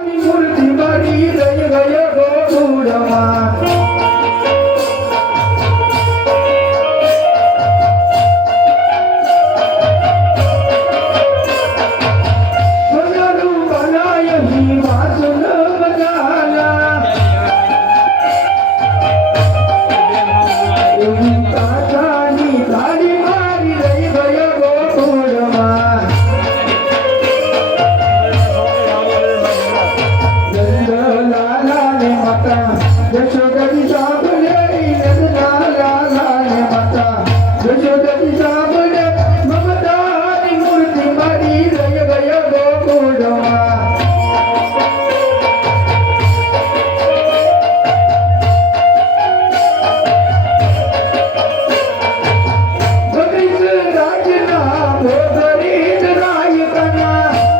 મૂર્તિ મારી લઈ ગયો ગોકુળમાં સોનાનું બનાય વાસણ બધાના એવી કાચાની થાળી મારી લઈ ગયો ગોકુળમાં यशोदरी साबले नंदलालाने माता यशोदरी साबले ममतानी मूर्ति मारी लय गयो गोकुळમાં બગીચ રાજના ભોગરી રાયકના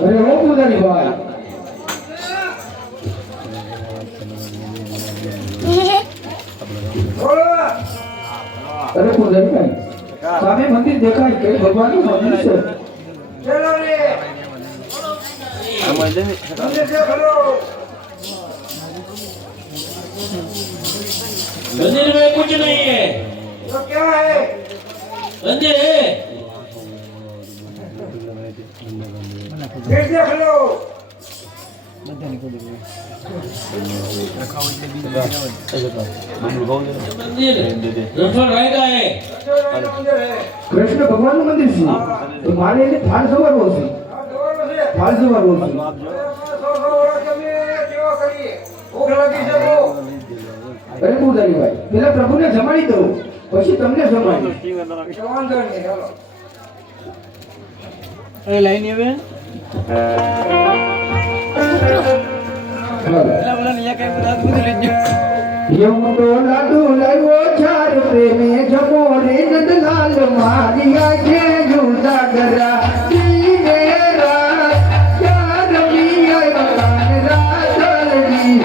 अरे हो पुजारी भाई अरे पुजारी भाई सामने मंदिर देखा है कई भगवान का मंदिर है चलो रे मंदिर देख लो मंदिर में कुछ नहीं है तो क्या है मंदिर है देख लो कृष्ण भगवान मंदिर છે તો મારે એને થાળ સવારવો છે થાળ સવારવો છે અરે પૂજારી ભાઈ પેલા પ્રભુને જમાડી દો પછી તમને જમાડી અરે લાઈન હવે યમુનો લાડુ લાવ્યો ચાર પ્રેમે જમો રે નંદલાલ મારિયા છે જુદાગરા દીને રાત ચાર મિયા કાન રાતલડી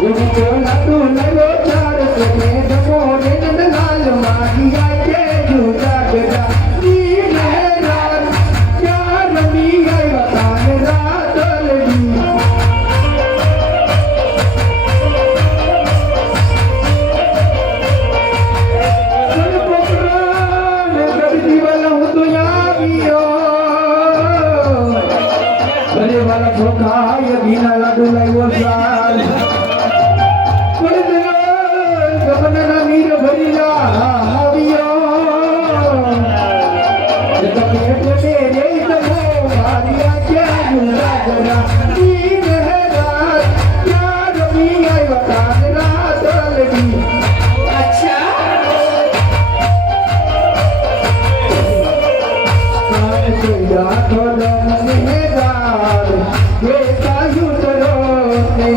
યમુનો લાડુ લાવ્યો ચાર પ્રેમે જમો રે નંદલાલ મારિયા છે જુદાગરા દીને રાત ચાર મિયા કાન રાતલડી ચોખાય ઘીના લાડુ લાવ્યો ચાલ ગમનના નીર ભરીલા આવ્યો તમે એટલે રે તમો મારિયા ક્યાં ગુંડાગરા દીન રાત ક્યાં રમી આવ્યા કાન રાત લગી અચ્છા કાન જોયા થોડા મેદાર ये कायू करो ने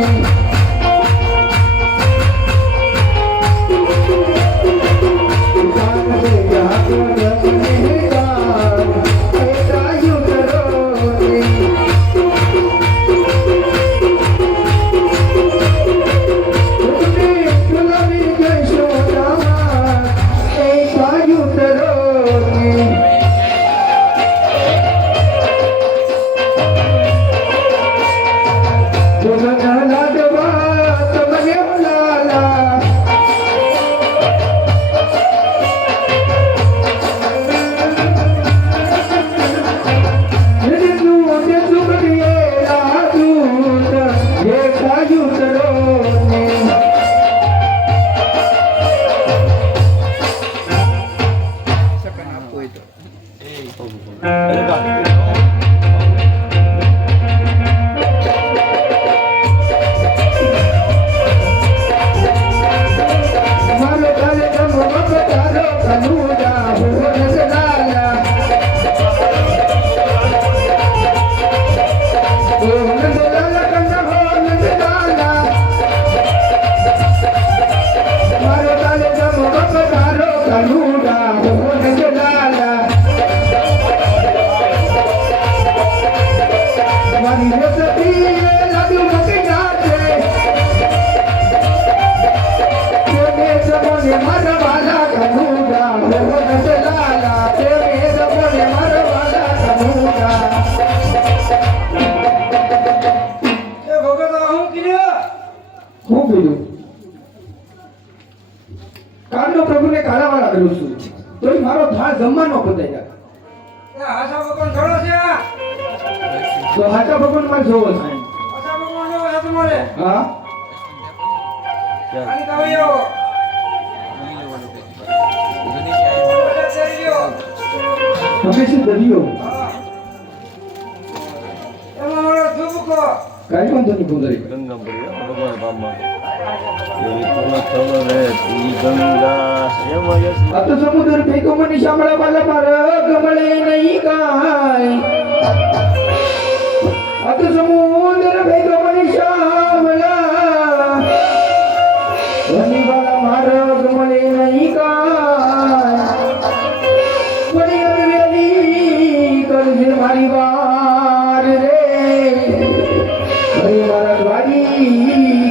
जान दे या तो रखने का ये कायू करो ने હું કીધું કાળનો પ્રભુને કાળાવાળા કરું છું તોય મારો થાળ જમવાનો બધાય આશા ભગવાન થોડો છે આ તો હાચા ભગવાન માં જોવો થાય આશા ભગવાન જો આ તમારે હા આની કવિયો હંમેશા દરિયો એમાં મારો ધુબકો કાઈ વાંધો નહીં ભૂંગળી ગંગા પડી ભગવાન પામમાં એવી પૂર્ણ થયો રે ઈ ગંગા એમાં યસ આ તો સમુદ્ર ભેગો મને સાંભળા વાલા મારા ગમળે નહીં કાય આ તો સમુદ્ર ભેગો મને સાંભળા વની વાલા મારા ગમળે નહીં કાય વની અરવેલી કરજે મારી વાર રે હરી મારા દ્વારી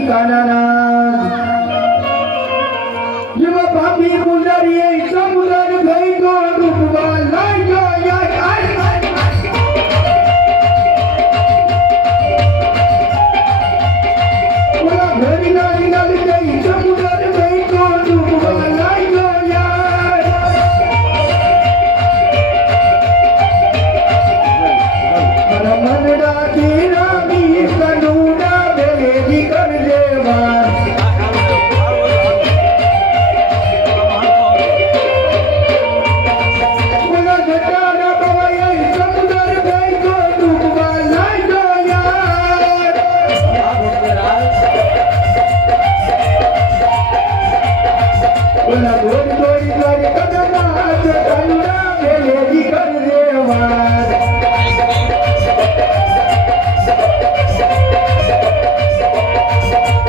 કાનાના યુવા પાપી ગુંડારીએ સમુદ્ર ભેગો ડૂબવા લાગ્યો યાર ઓલા ઘરી નાની નાની ગઈ સમુદ્ર ભેગો ડૂબવા લાગ્યો યાર મારા મનડા કેરાની કનુડા બેલી કરજે વાર ઓલા જટાના પવાય સમુદ્ર ભેગો ડૂબવા લાગ્યો યાર ઓલા દોડી દોડી દોડી કદમા જટાના બેલી કરજે વાર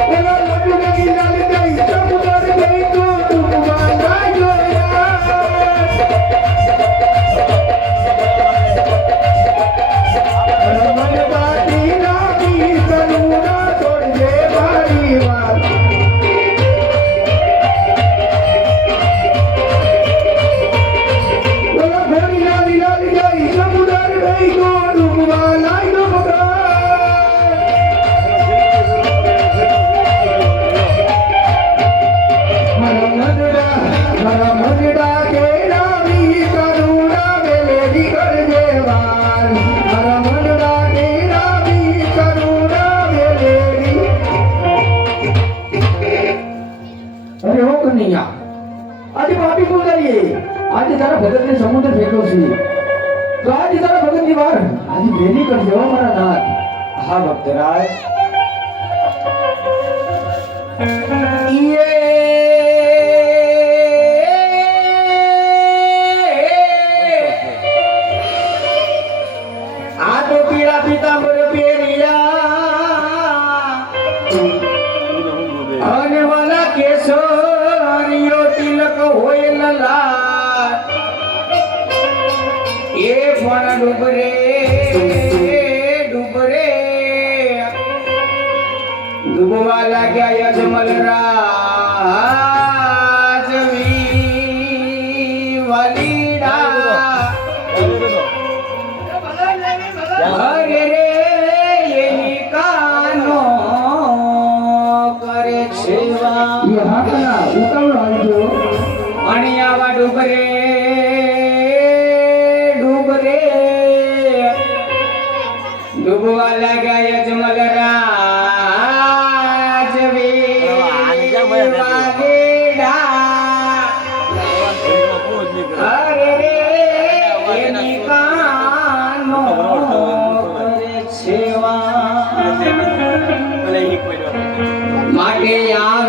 ઓલા લડુ લગી લાલ ગઈ સમુદ્ર ભેગો ડૂબવા લાગ્યો યાર મન બાતી નાની કરુણા છોડજે મારી વાત ઓલા ઘણી લાલી લાલી ગઈ સમુદ્ર ભેગો ડૂબવા લાગ્યો મારા મનડા કેરાની કરુણા બેલી કરજે વાર મારા મનડા કેરાની કરુણા બેલી અરે હો કનૈયા આજે પાપી બોલાઈએ આજે તારા ભગતને સમુદ્ર ભેગો છે તો આજે તારા ભગતની વાર આજે બેલી કરજે હો મારા નાથ હા ભક્તરાજ આ તો પીળા પીતાંબર પહેર્યા અને વાલા કેસરીયો તિલક હોય લલાટ એ ફણ ડુબરે ડુબરે ડૂબવા લાગ્યા યજમલ રાજવી વાલીડા અરે રે એની કાનો કરે છે અણિયાવા ડુબરે ડુબરે ડૂબવા લાગ્યા યજમલ રાજવી વાલીડા અરે રે એની કાનો કરે છે માટે આ